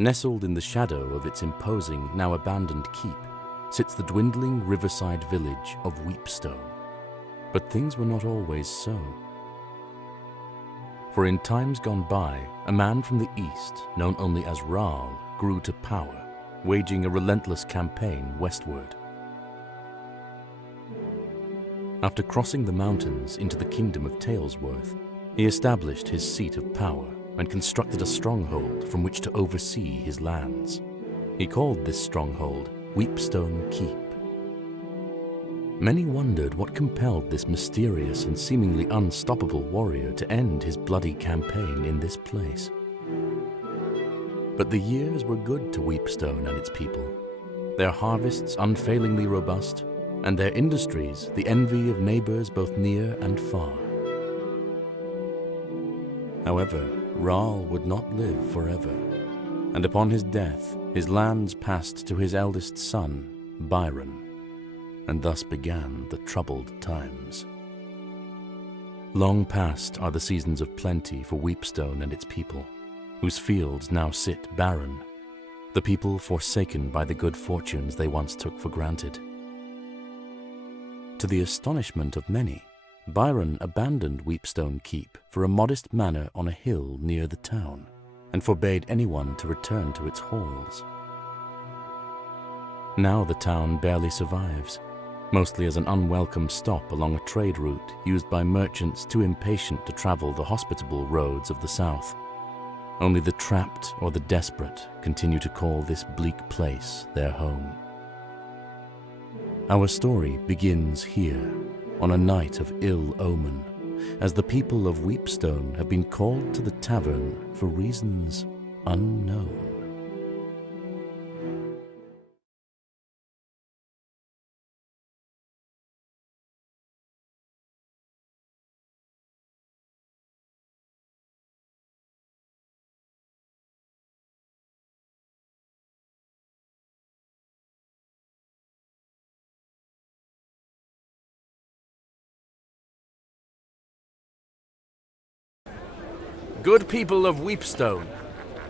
Nestled in the shadow of its imposing, now abandoned keep, sits the dwindling riverside village of Weepstone. But things were not always so. For in times gone by, a man from the east, known only as Raal, grew to power, waging a relentless campaign westward. After crossing the mountains into the kingdom of Talesworth, he established his seat of power and constructed a stronghold from which to oversee his lands. He called this stronghold Weepstone Keep. Many wondered what compelled this mysterious and seemingly unstoppable warrior to end his bloody campaign in this place. But the years were good to Weepstone and its people, their harvests unfailingly robust, and their industries the envy of neighbors both near and far. However, Raal would not live forever, and upon his death, his lands passed to his eldest son, Byron, and thus began the troubled times. Long past are the seasons of plenty for Weepstone and its people, whose fields now sit barren, the people forsaken by the good fortunes they once took for granted. To the astonishment of many, Byron abandoned Weepstone Keep for a modest manor on a hill near the town, and forbade anyone to return to its halls. Now the town barely survives, mostly as an unwelcome stop along a trade route used by merchants too impatient to travel the hospitable roads of the south. Only the trapped or the desperate continue to call this bleak place their home. Our story begins here, on a night of ill omen, as the people of Weepstone have been called to the tavern for reasons unknown. Good people of Weepstone,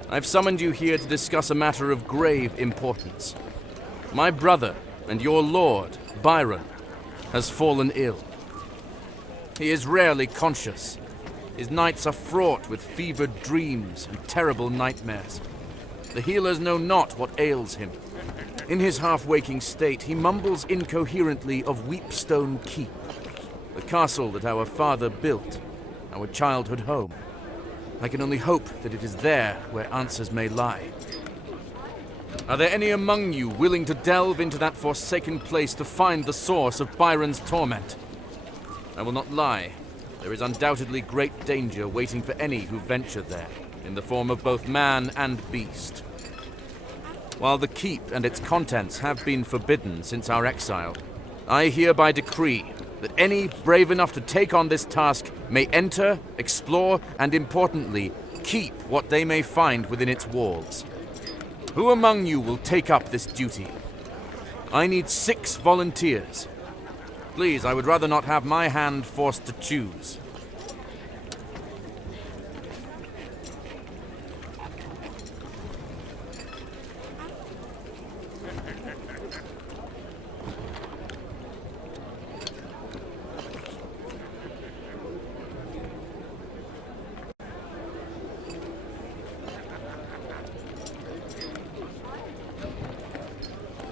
I've summoned you here to discuss a matter of grave importance. My brother and your lord, Byron, has fallen ill. He is rarely conscious. His nights are fraught with fevered dreams and terrible nightmares. The healers know not what ails him. In his half-waking state, he mumbles incoherently of Weepstone Keep, the castle that our father built, our childhood home. I can only hope that it is there where answers may lie. Are there any among you willing to delve into that forsaken place to find the source of Byron's torment? I will not lie. There is undoubtedly great danger waiting for any who venture there, in the form of both man and beast. While the keep and its contents have been forbidden since our exile, I hereby decree that any brave enough to take on this task may enter, explore, and importantly, keep what they may find within its walls. Who among you will take up this duty? I need 6 volunteers. Please, I would rather not have my hand forced to choose.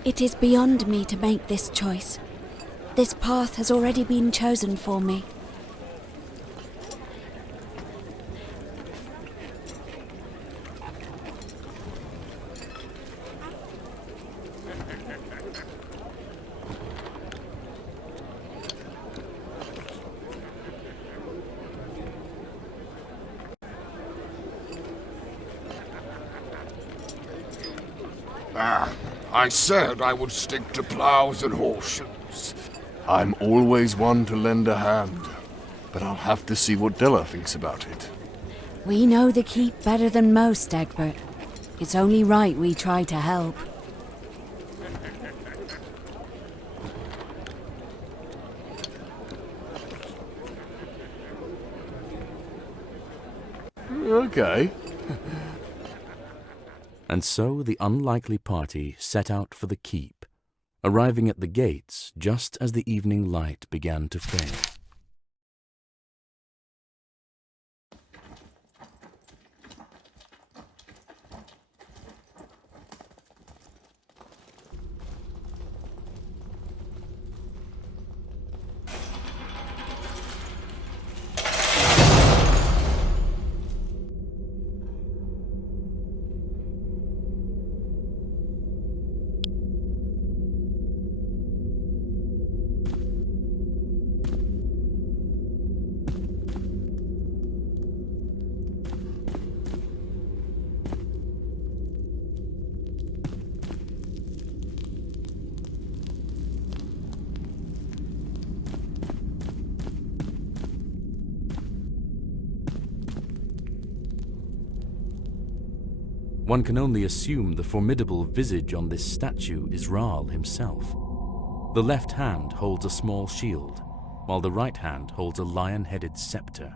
It is beyond me to make this choice. This path has already been chosen for me. I said I would stick to plows and horseshoes. I'm always one to lend a hand, but I'll have to see what Della thinks about it. We know the keep better than most, Egbert. It's only right we try to help. Okay. And so the unlikely party set out for the keep, arriving at the gates just as the evening light began to fade. One can only assume the formidable visage on this statue is Rahl himself. The left hand holds a small shield, while the right hand holds a lion-headed scepter.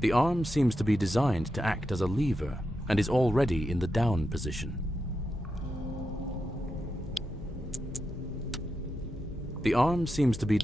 The arm seems to be designed to act as a lever and is already in the down position. The arm seems to be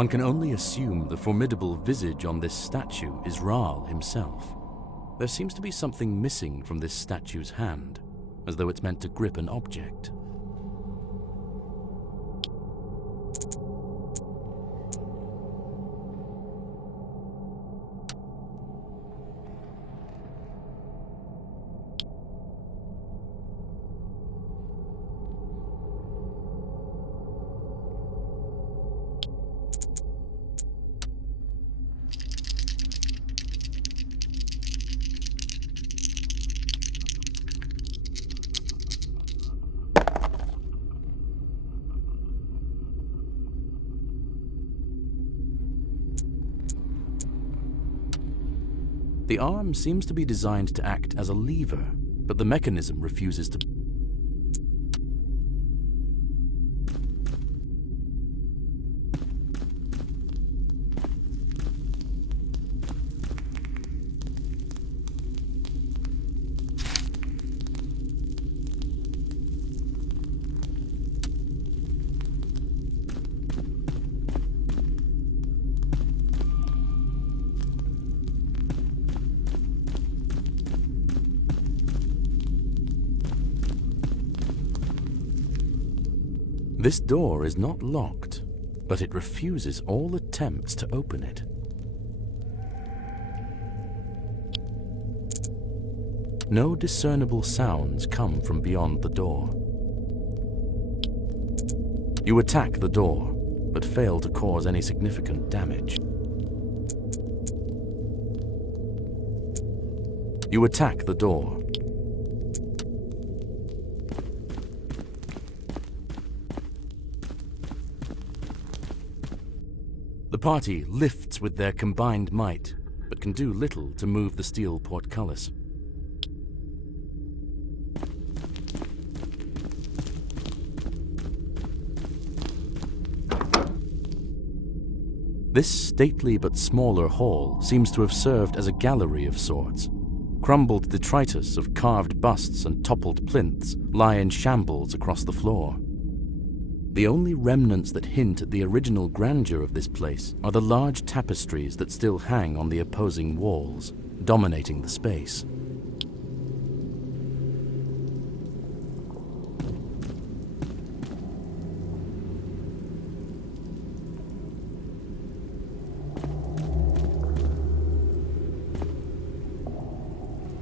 One can only assume the formidable visage on this statue is Rahl himself. There seems to be something missing from this statue's hand, as though it's meant to grip an object. The arm seems to be designed to act as a lever, but the mechanism refuses to. This door is not locked, but it refuses all attempts to open it. No discernible sounds come from beyond the door. You attack the door, but fail to cause any significant damage. You attack the door. The party lifts with their combined might, but can do little to move the steel portcullis. This stately but smaller hall seems to have served as a gallery of sorts. Crumbled detritus of carved busts and toppled plinths lie in shambles across the floor. The only remnants that hint at the original grandeur of this place are the large tapestries that still hang on the opposing walls, dominating the space.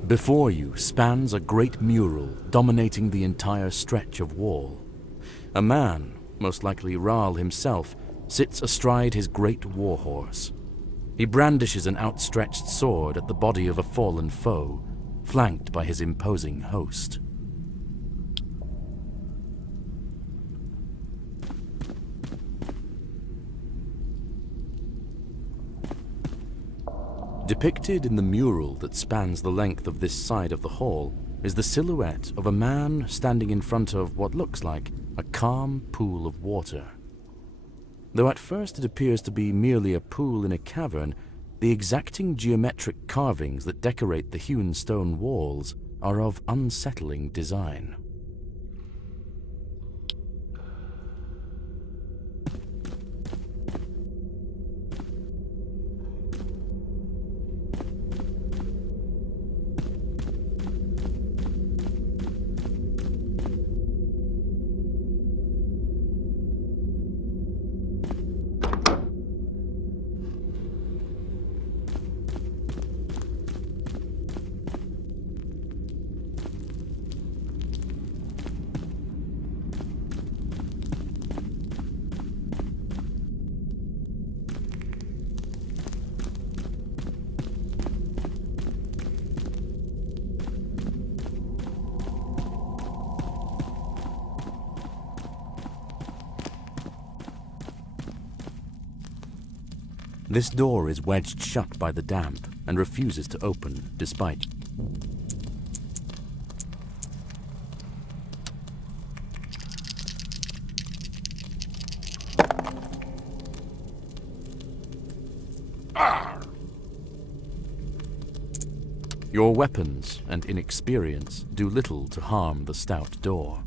Before you spans a great mural dominating the entire stretch of wall. A man, most likely Rahl himself, sits astride his great warhorse. He brandishes an outstretched sword at the body of a fallen foe, flanked by his imposing host. Depicted in the mural that spans the length of this side of the hall is the silhouette of a man standing in front of what looks like a calm pool of water. Though at first it appears to be merely a pool in a cavern, the exacting geometric carvings that decorate the hewn stone walls are of unsettling design. This door is wedged shut by the damp and refuses to open despite... Your weapons and inexperience do little to harm the stout door.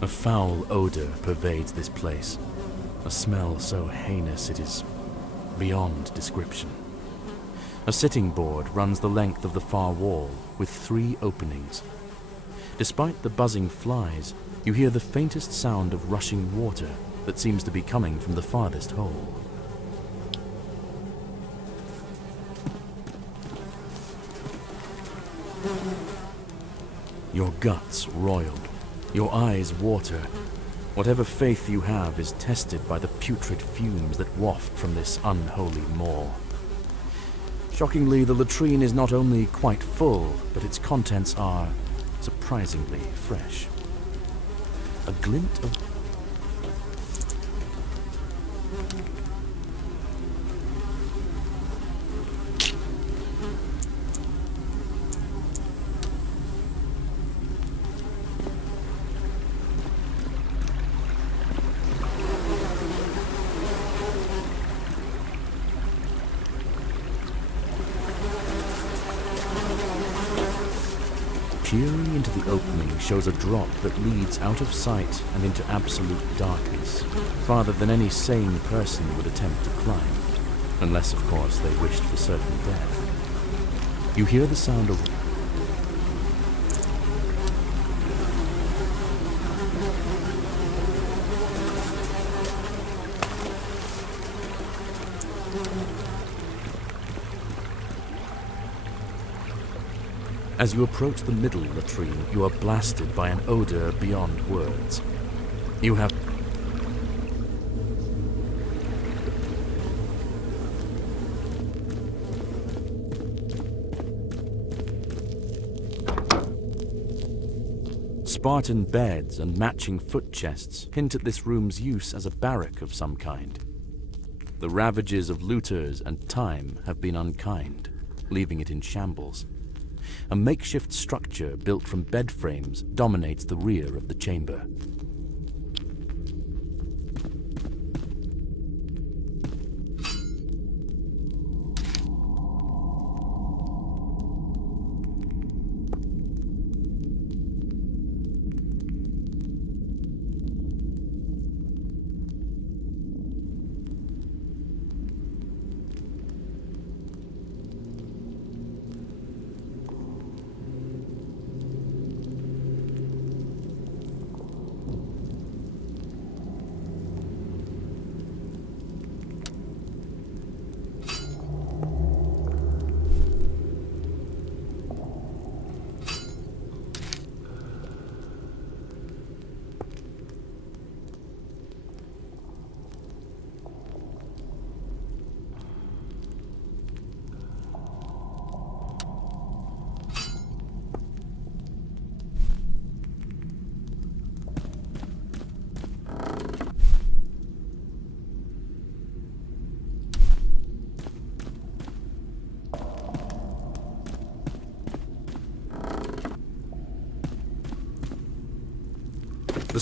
A foul odor pervades this place, a smell so heinous it is beyond description. A sitting board runs the length of the far wall with 3 openings. Despite the buzzing flies, you hear the faintest sound of rushing water that seems to be coming from the farthest hole. Your guts roil. Your eyes water. Whatever faith you have is tested by the putrid fumes that waft from this unholy maw. Shockingly, the latrine is not only quite full, but its contents are surprisingly fresh. A glint of... Peering into the opening shows a drop that leads out of sight and into absolute darkness, farther than any sane person would attempt to climb, unless, of course, they wished for certain death. You hear the sound of... As you approach the middle latrine, you are blasted by an odor beyond words. You have... Spartan beds and matching foot chests hint at this room's use as a barrack of some kind. The ravages of looters and time have been unkind, leaving it in shambles. A makeshift structure built from bed frames dominates the rear of the chamber.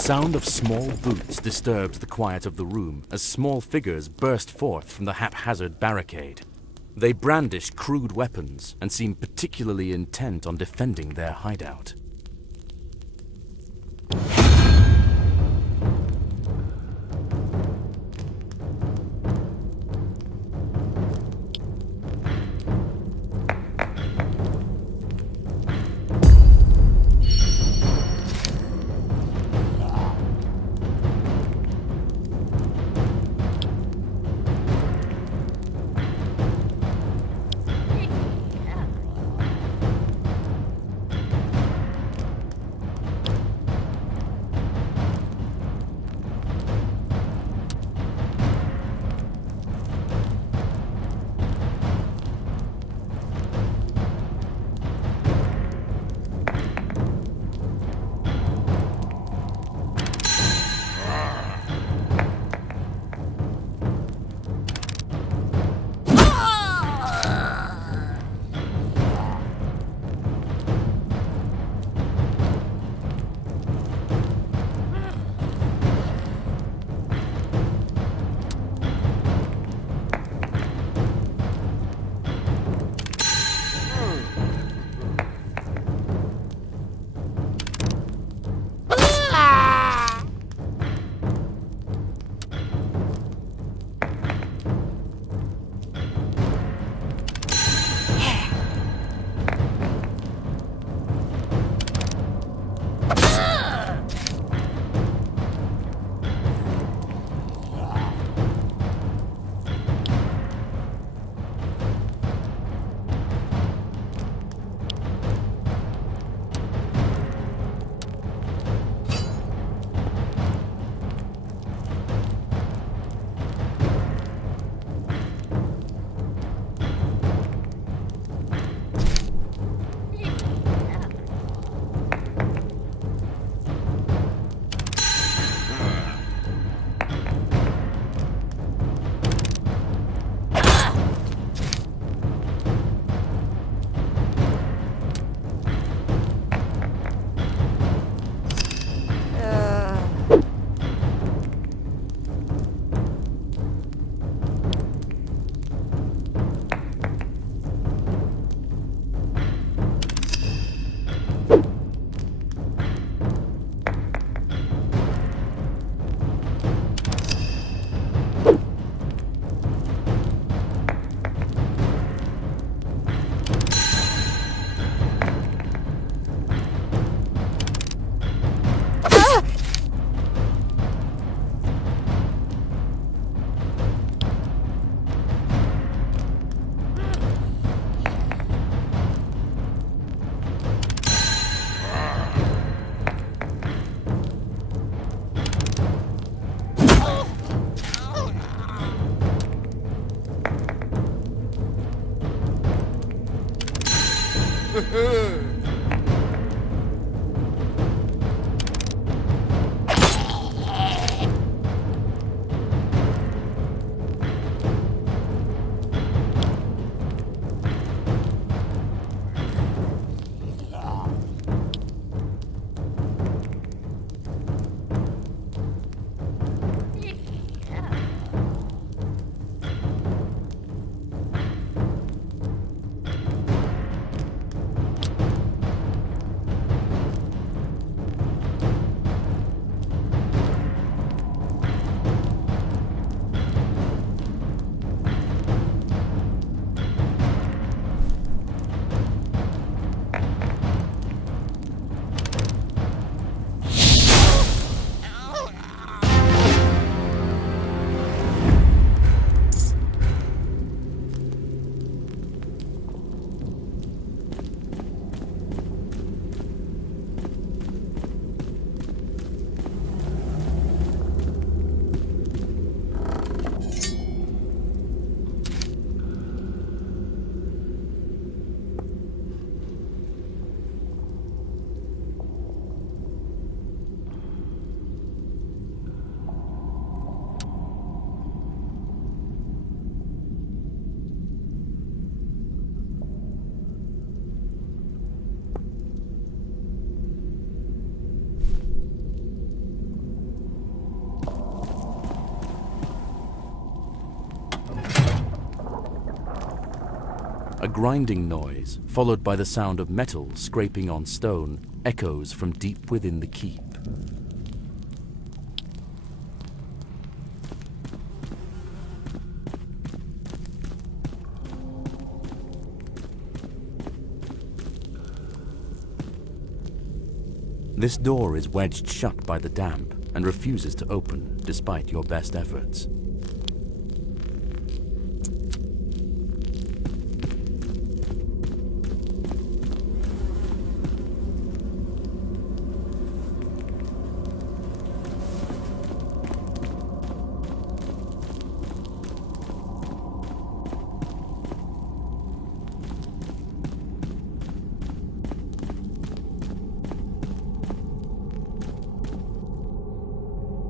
sound of small boots disturbed the quiet of the room as small figures burst forth from the haphazard barricade. They brandished crude weapons and seemed particularly intent on defending their hideout. A grinding noise, followed by the sound of metal scraping on stone, echoes from deep within the keep. This door is wedged shut by the damp and refuses to open despite your best efforts.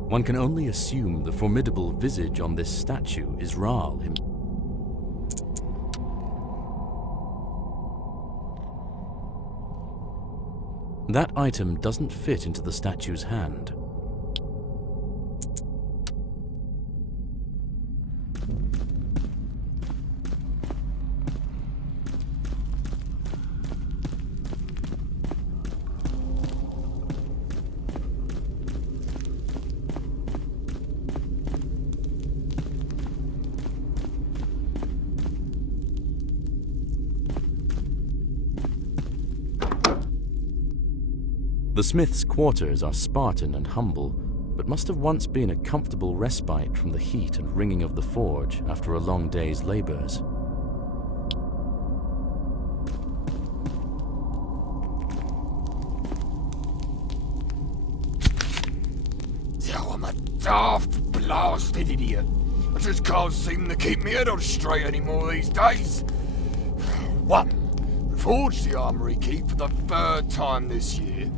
One can only assume the formidable visage on this statue is Rahl himself. That item doesn't fit into the statue's hand. The smith's quarters are Spartan and humble, but must have once been a comfortable respite from the heat and ringing of the forge after a long day's labors. Oh, I'm a daft blasted idiot. I just can't seem to keep my head on straight anymore these days. 1. Forge the armory key for the 3rd time this year.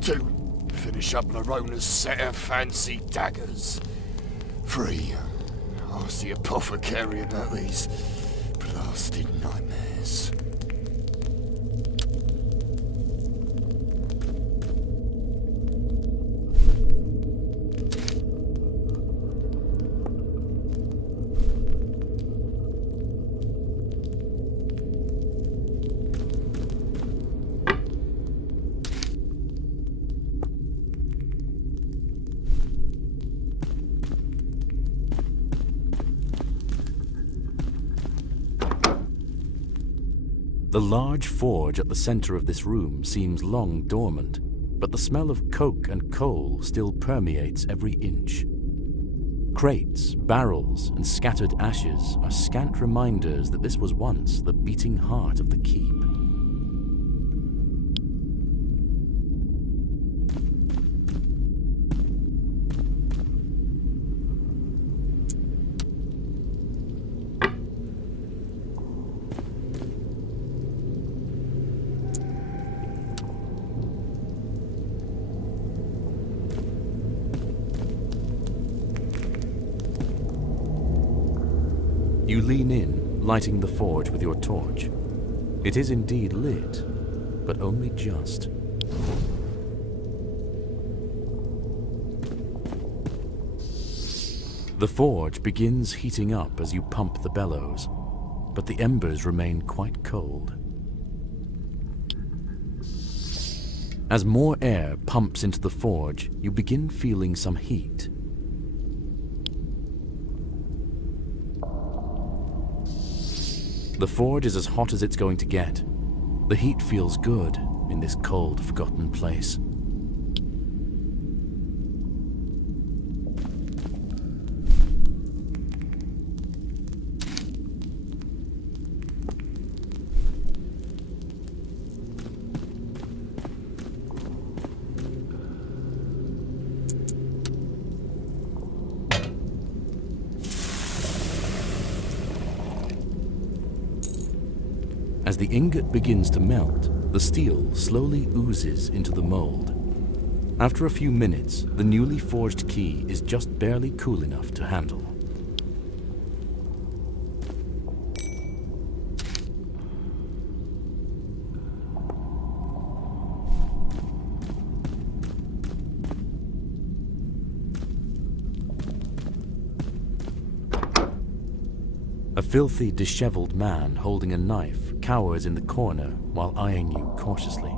2. Finish up Lorona's set of fancy daggers. 3. Ask the apothecary about these blasted nightmares. The large forge at the center of this room seems long dormant, but the smell of coke and coal still permeates every inch. Crates, barrels, and scattered ashes are scant reminders that this was once the beating heart of the keep. You lean in, lighting the forge with your torch. It is indeed lit, but only just. The forge begins heating up as you pump the bellows, but the embers remain quite cold. As more air pumps into the forge, you begin feeling some heat. The forge is as hot as it's going to get. The heat feels good in this cold, forgotten place. As the ingot begins to melt, the steel slowly oozes into the mold. After a few minutes, the newly forged key is just barely cool enough to handle. A filthy, disheveled man holding a knife cowers in the corner while eyeing you cautiously.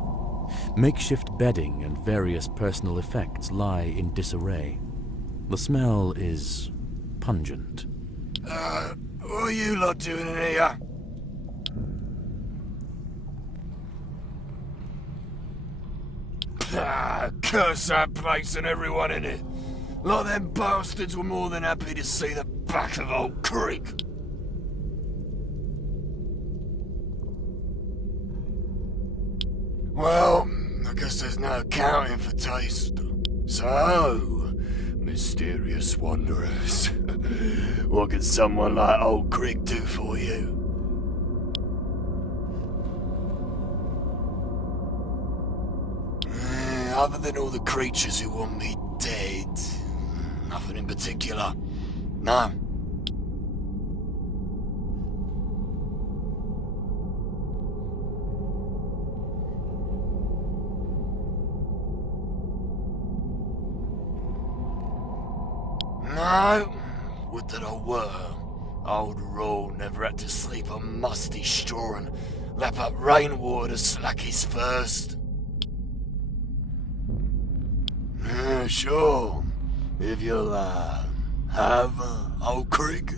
Makeshift bedding and various personal effects lie in disarray. The smell is pungent. What are you lot doing in here? Curse that place and everyone in it. Like them bastards were more than happy to see the back of Old Creek. Well, I guess there's no accounting for taste. So, mysterious wanderers, what can someone like Old Creek do for you? Other than all the creatures who want me dead, nothing in particular. No. No, would that I were. Old Raw never had to sleep on musty straw and lap up rainwater to slack his thirst. Sure, if you'll have Old Creek.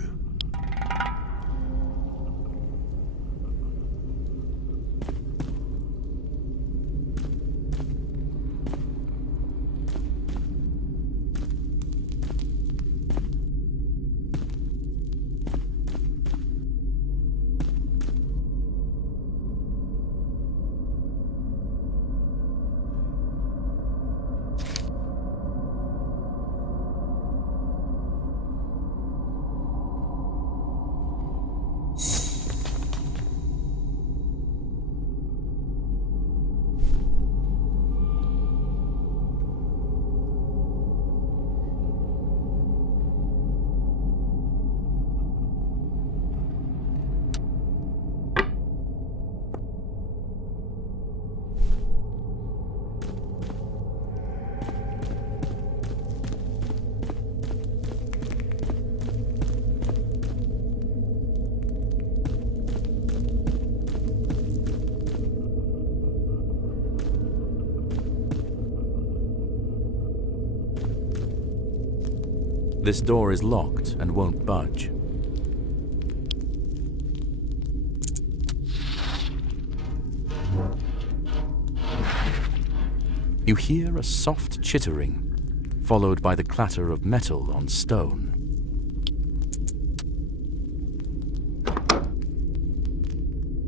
This door is locked and won't budge. You hear a soft chittering, followed by the clatter of metal on stone.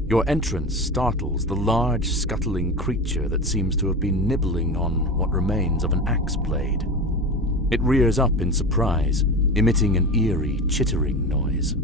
Your entrance startles the large, scuttling creature that seems to have been nibbling on what remains of an axe blade. It rears up in surprise, emitting an eerie, chittering noise.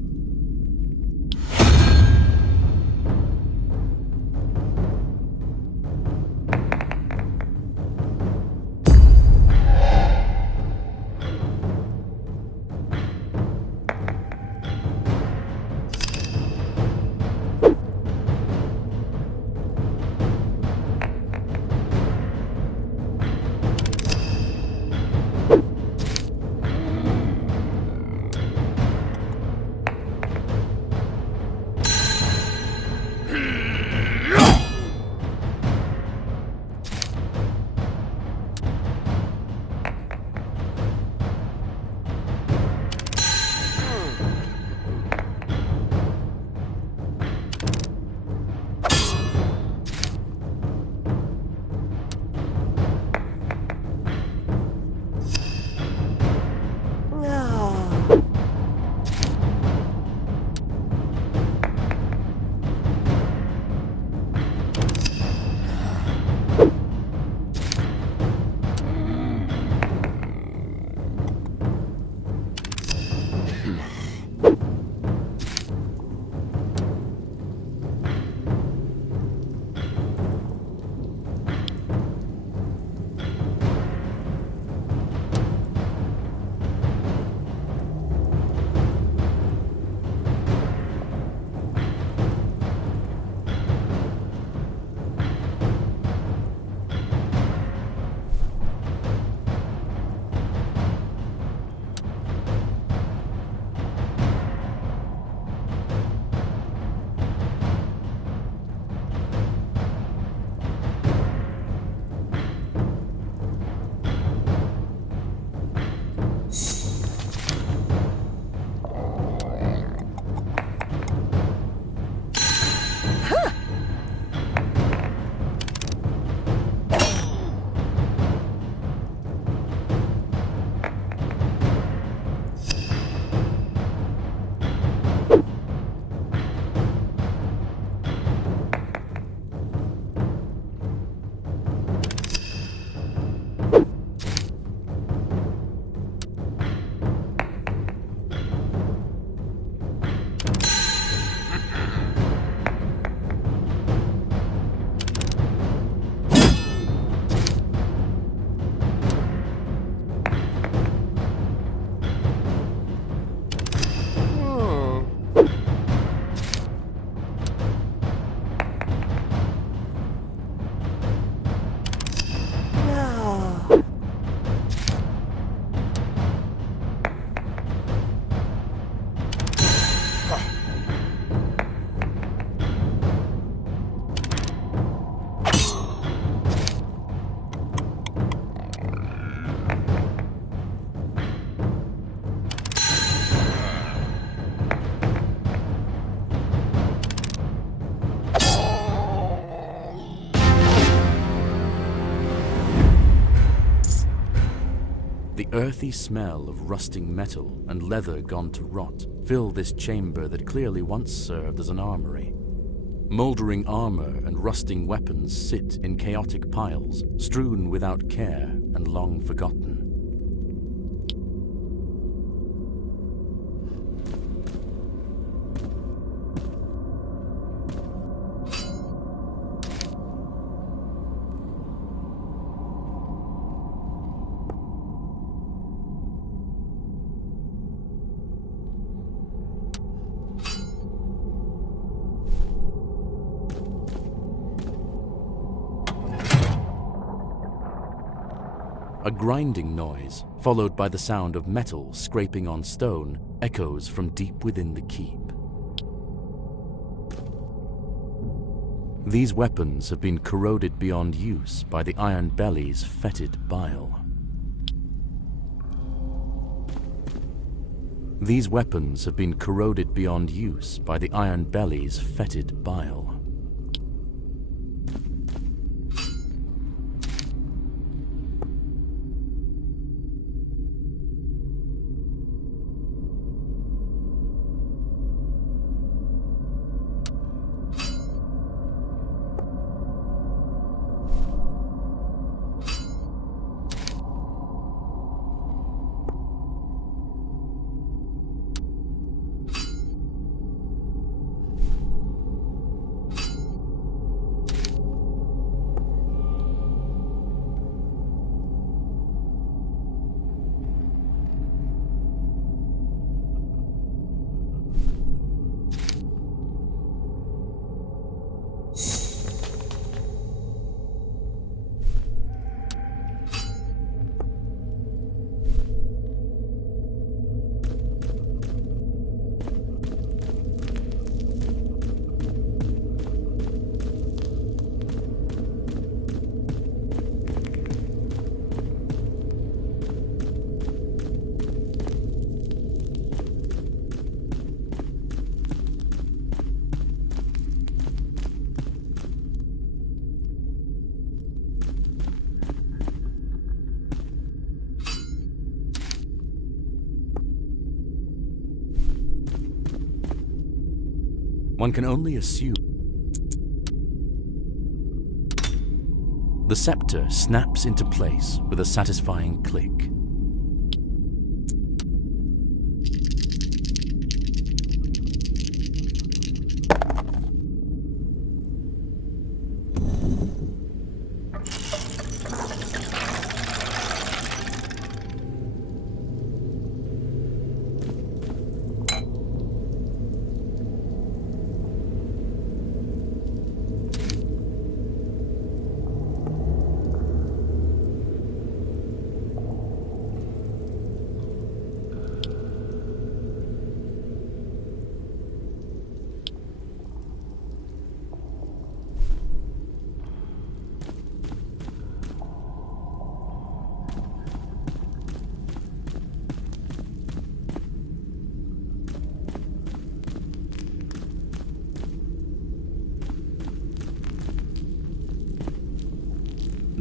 earthy smell of rusting metal and leather gone to rot fill this chamber that clearly once served as an armory. Mouldering armor and rusting weapons sit in chaotic piles, strewn without care and long forgotten. A grinding noise, followed by the sound of metal scraping on stone, echoes from deep within the keep. These weapons have been corroded beyond use by the Iron Belly's fetid bile. These weapons have been corroded beyond use by the Iron Belly's fetid bile. One can only assume. The scepter snaps into place with a satisfying click.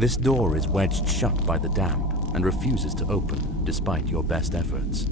This door is wedged shut by the damp and refuses to open despite your best efforts.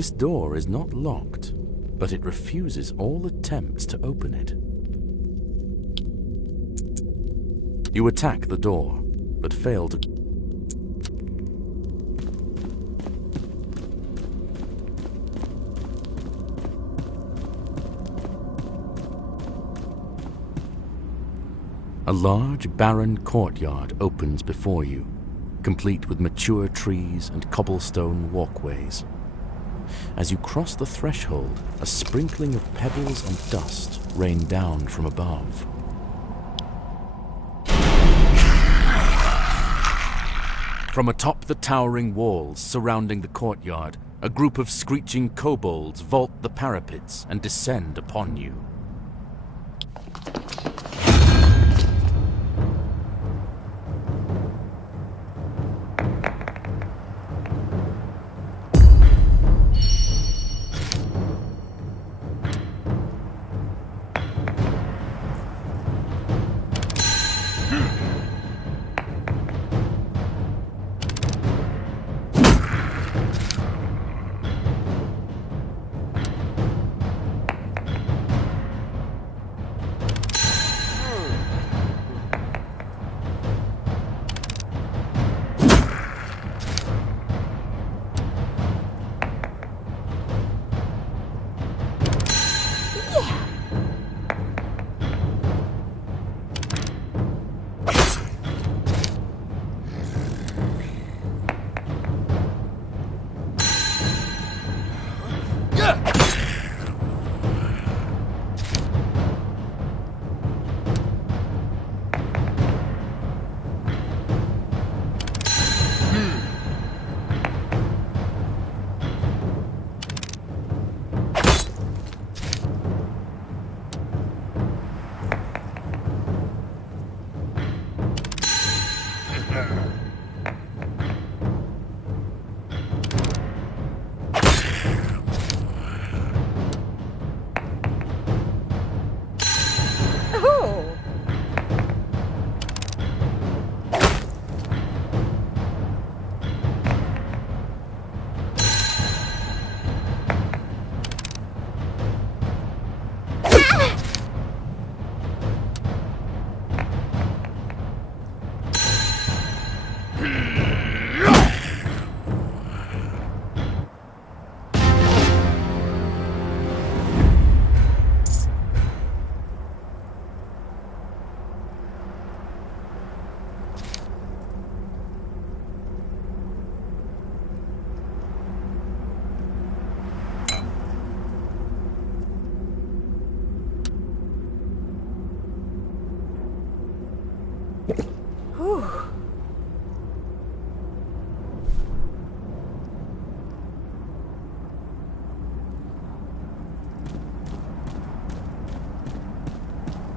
This door is not locked, but it refuses all attempts to open it. You attack the door, but fail to... A large, barren courtyard opens before you, complete with mature trees and cobblestone walkways. As you cross the threshold, a sprinkling of pebbles and dust rain down from above. From atop the towering walls surrounding the courtyard, a group of screeching kobolds vault the parapets and descend upon you.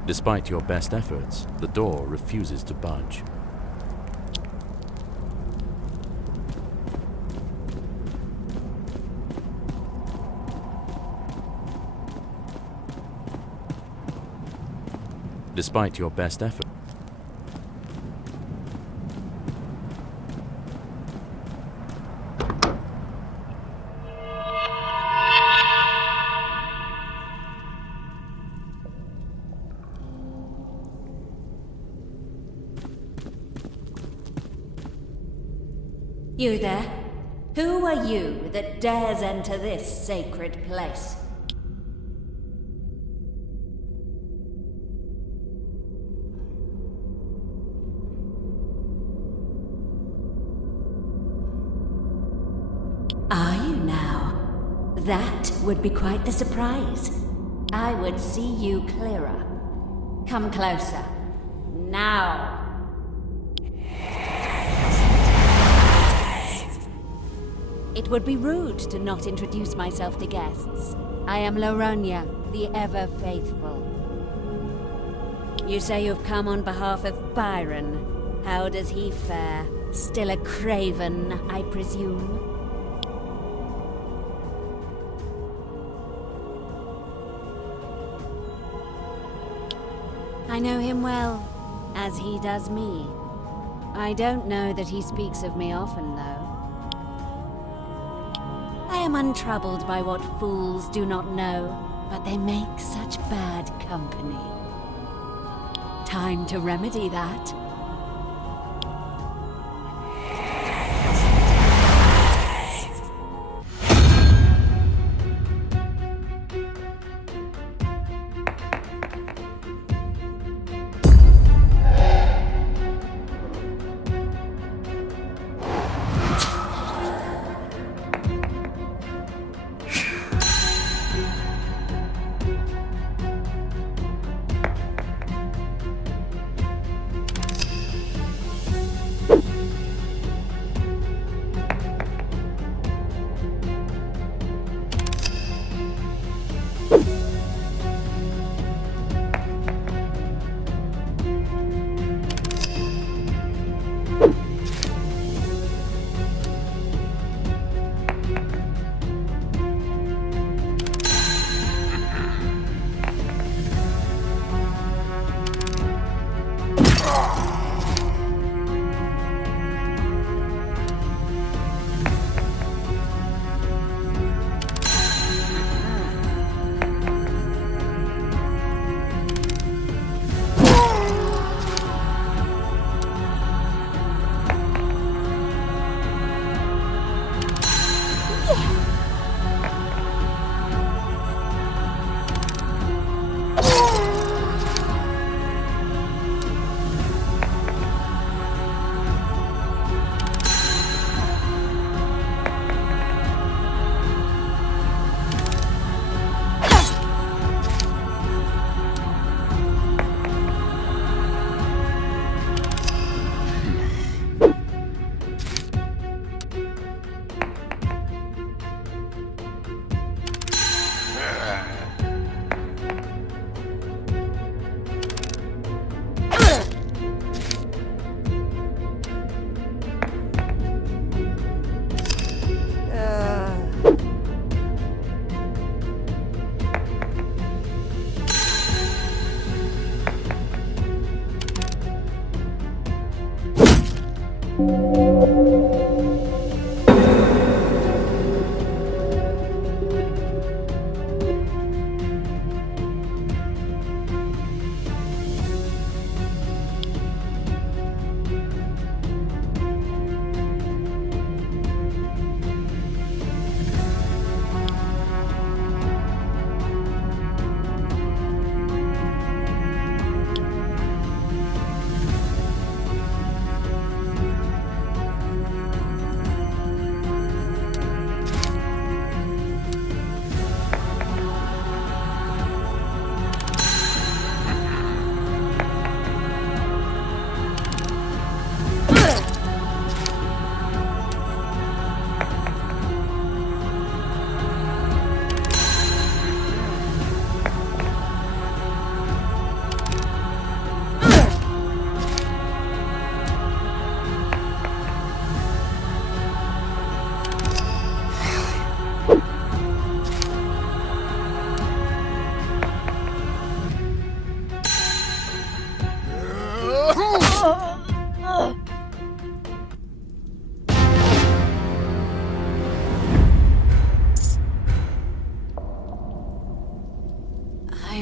Despite your best efforts, the door refuses to budge. Despite your best effort. You there? Who are you that dares enter this sacred place? Are you now? That would be quite the surprise. I would see you clearer. Come closer. Now! It would be rude to not introduce myself to guests. I am Loronya, the ever-faithful. You say you've come on behalf of Byron. How does he fare? Still a craven, I presume? I know him well, as he does me. I don't know that he speaks of me often, though. I am untroubled by what fools do not know, but they make such bad company. Time to remedy that.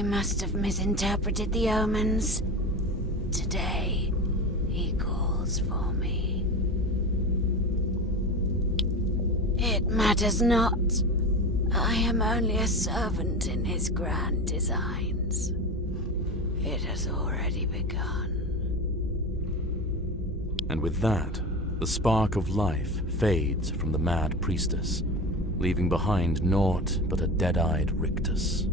I must have misinterpreted the omens. Today, he calls for me. It matters not. I am only a servant in his grand designs. It has already begun. And with that, the spark of life fades from the mad priestess, leaving behind naught but a dead-eyed rictus.